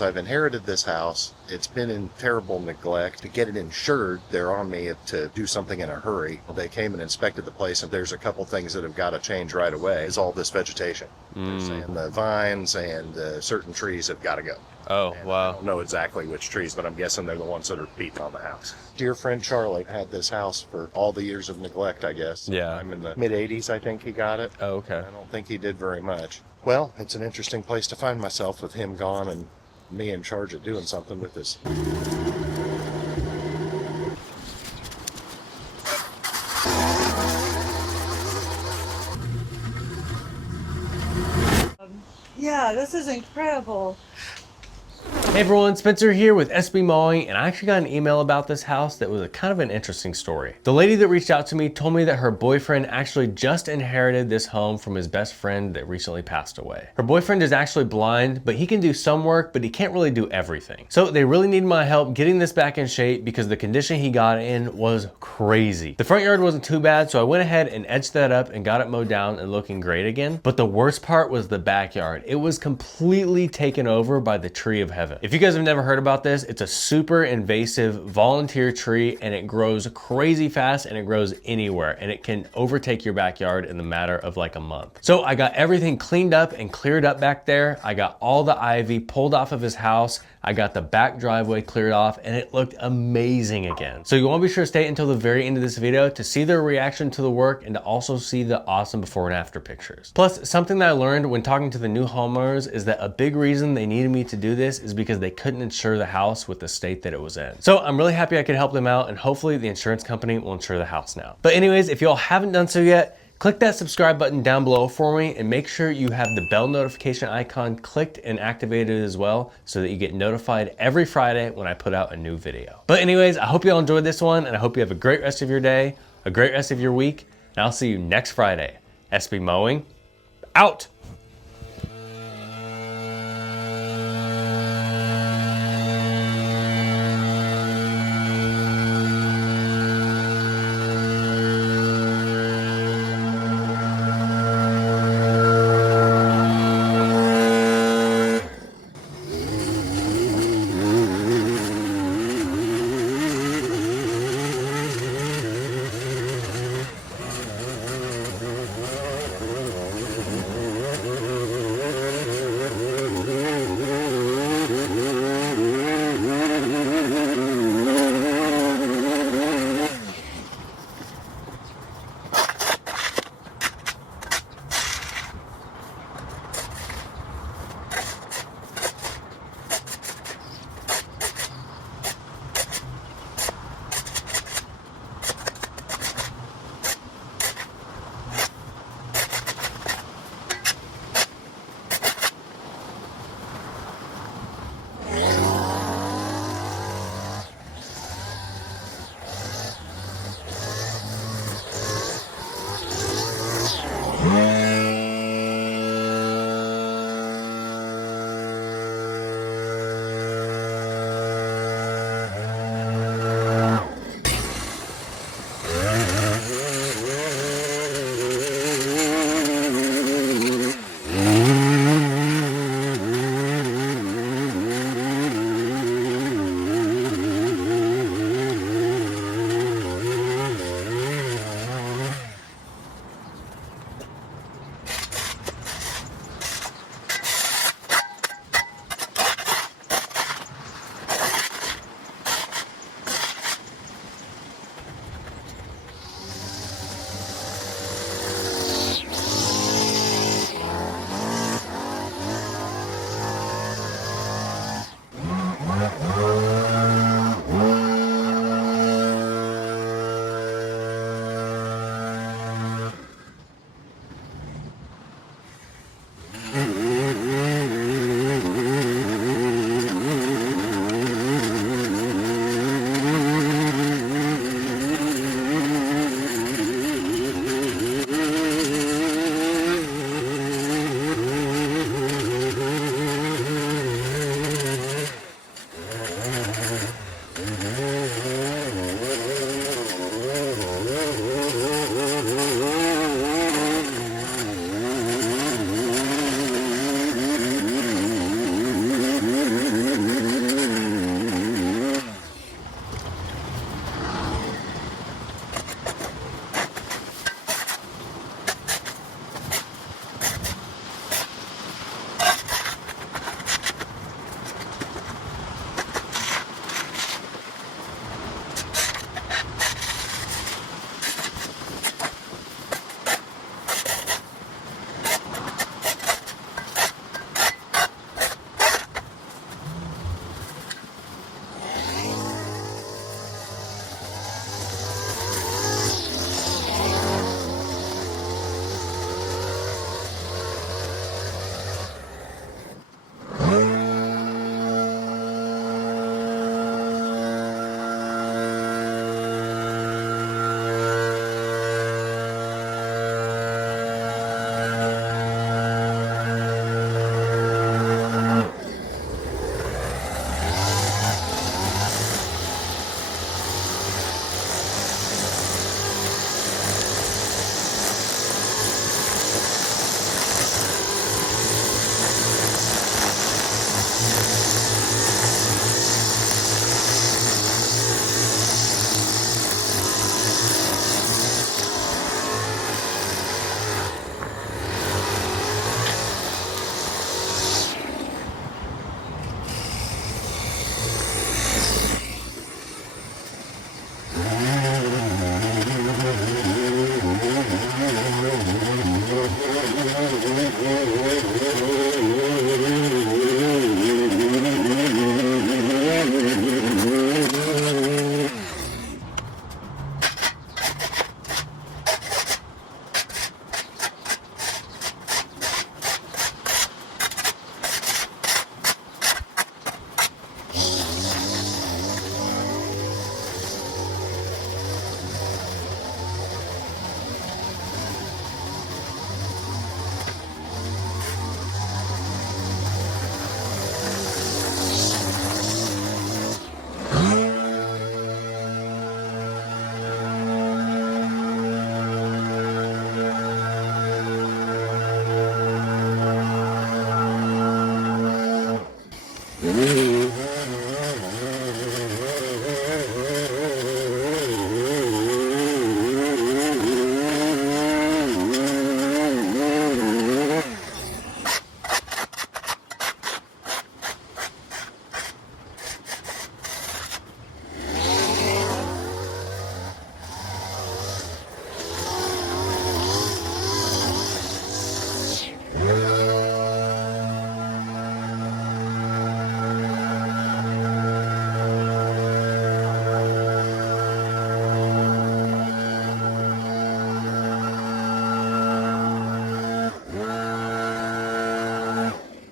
I've inherited this house. It's been in terrible neglect. To get it insured, they're on me to do something in a hurry. They came and inspected the place, and there's a couple things that have got to change right away. Is all this vegetation. They're saying the vines and certain trees have got to go. Oh, And wow. I don't know exactly which trees, but I'm guessing they're the ones that are beating on the house. Dear friend Charlie had this house for all the years of neglect, I guess. Yeah. I'm in the mid-'80s, I think he got it. Oh, okay. I don't think he did very much. Well, it's an interesting place to find myself with him gone and me in charge of doing something with this. Yeah, this is incredible. Hey everyone, Spencer here with SB Mowing, and I actually got an email about this house that was a kind of an interesting story. The lady that reached out to me told me that her boyfriend actually just inherited this home from his best friend that recently passed away. Her boyfriend is actually blind, but he can do some work, but he can't really do everything. So they really need my help getting this back in shape because the condition he got in was crazy. The front yard wasn't too bad, so I went ahead and edged that up and got it mowed down and looking great again. But the worst part was the backyard. It was completely taken over by the tree of heaven. If you guys have never heard about this, it's a super invasive volunteer tree, and it grows crazy fast, and it grows anywhere, and it can overtake your backyard in the matter of like a month. So I got everything cleaned up and cleared up back there. I got all the ivy pulled off of his house. I got the back driveway cleared off, and it looked amazing again. So you want to be sure to stay until the very end of this video to see their reaction to the work and to also see the awesome before and after pictures. Plus, something that I learned when talking to the new homeowners is that a big reason they needed me to do this is because they couldn't insure the house with the state that it was in. So I'm really happy I could help them out, and hopefully the insurance company will insure the house now. But anyways, if y'all haven't done so yet, click that subscribe button down below for me, and make sure you have the bell notification icon clicked and activated as well so that you get notified every Friday when I put out a new video. But anyways, I hope you all enjoyed this one, and I hope you have a great rest of your day, a great rest of your week, and I'll see you next Friday. SB Mowing, out!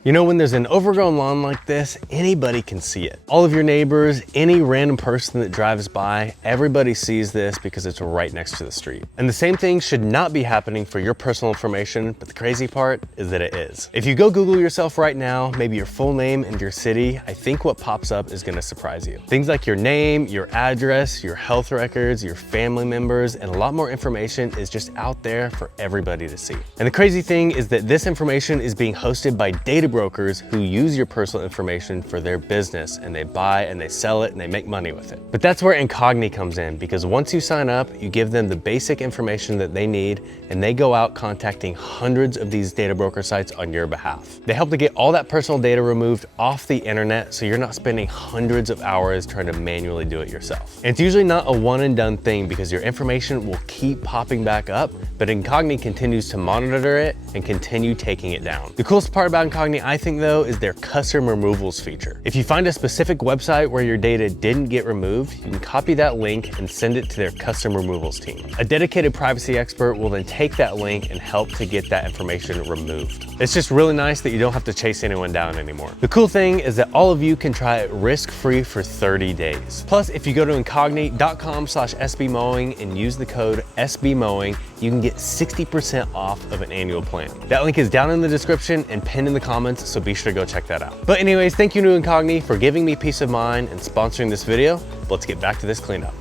You know, when there's an overgrown lawn like this, anybody can see it. All of your neighbors, any random person that drives by, everybody sees this because it's right next to the street. And the same thing should not be happening for your personal information, but the crazy part is that it is. If you go Google yourself right now, maybe your full name and your city, I think what pops up is gonna surprise you. Things like your name, your address, your health records, your family members, and a lot more information is just out there for everybody to see. And the crazy thing is that this information is being hosted by data brokers who use your personal information for their business, and they buy and they sell it and they make money with it. But that's where Incogni comes in, because once you sign up, you give them the basic information that they need, and they go out contacting hundreds of these data broker sites on your behalf. They help to get all that personal data removed off the internet, so you're not spending hundreds of hours trying to manually do it yourself. And it's usually not a one and done thing, because your information will keep popping back up, but Incogni continues to monitor it and continue taking it down. The coolest part about Incogni, I think though, is their custom removals feature. If you find a specific website where your data didn't get removed, you can copy that link and send it to their custom removals team. A dedicated privacy expert will then take that link and help to get that information removed. It's just really nice that you don't have to chase anyone down anymore. The cool thing is that all of you can try it risk-free for 30 days. Plus, if you go to incogni.com/sbmowing and use the code SBMowing, you can get 60% off of an annual plan. That link is down in the description and pinned in the comments, so be sure to go check that out. But anyways, thank you to Incogni for giving me peace of mind and sponsoring this video. Let's get back to this cleanup.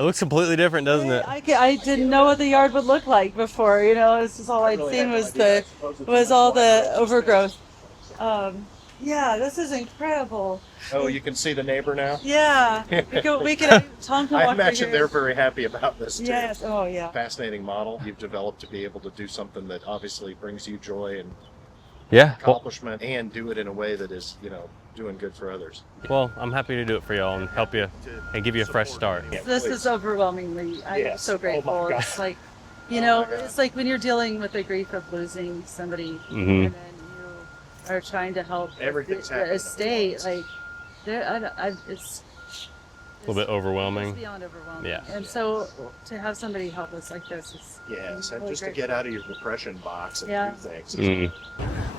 It looks completely different, doesn't it? I didn't know what the yard would look like before. You know, this is all I'd seen was all the overgrowth. Yeah, this is incredible. Oh, you can see the neighbor now? Yeah, we can Tom can I walk imagine through they're here. very happy about this too. Yes. Oh, yeah. Fascinating model you've developed to be able to do something that obviously brings you joy and Yeah. accomplishment and do it in a way that is, doing good for others. Well, I'm happy to do it for y'all and help you and give you a fresh start. Yeah, This please. is overwhelmingly. I'm Yes. so Oh, grateful. my God. It's like, Oh, my God. it's like when you're dealing with the grief of losing somebody, Mhm. and then you are trying to help Everything's the happening at estate. once. Like, it's A little bit overwhelming. It's beyond overwhelming. Yeah. And so to have somebody help us like this is Yes, and really just to great. get out of your depression box and Yeah. do things. Mm.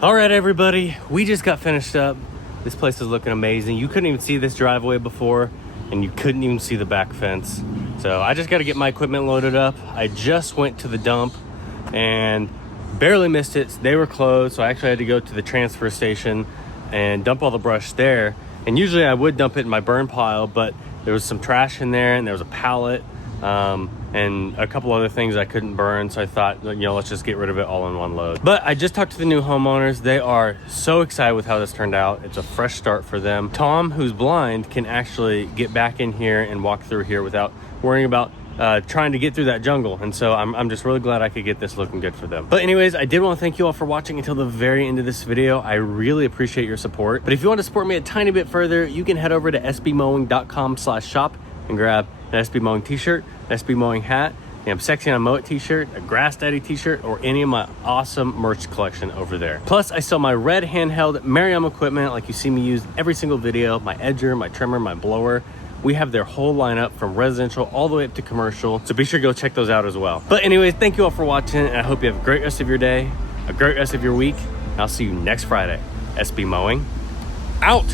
All right, everybody, we just got finished up. This place is looking amazing. You couldn't even see this driveway before, and you couldn't even see the back fence. So I just got to get my equipment loaded up. I just went to the dump and barely missed it. They were closed, so I actually had to go to the transfer station and dump all the brush there. And usually I would dump it in my burn pile, but there was some trash in there, and there was a pallet and a couple other things I couldn't burn. So I thought, let's just get rid of it all in one load. But I just talked to the new homeowners. They are so excited with how this turned out. It's a fresh start for them. Tom, who's blind, can actually get back in here and walk through here without worrying about trying to get through that jungle. And so I'm just really glad I could get this looking good for them. But anyways, I did want to thank you all for watching until the very end of this video. I really appreciate your support. But if you want to support me a tiny bit further, you can head over to sbmowing.com/shop and grab an SB Mowing t-shirt, an SB Mowing hat, a Sexy and I Mow It t-shirt, a Grass Daddy t-shirt, or any of my awesome merch collection over there. Plus, I sell my red handheld Merriam equipment like you see me use every single video, my edger, my trimmer, my blower. We have their whole lineup from residential all the way up to commercial. So be sure to go check those out as well. But anyways, thank you all for watching, and I hope you have a great rest of your day, a great rest of your week. And I'll see you next Friday. SB Mowing, out.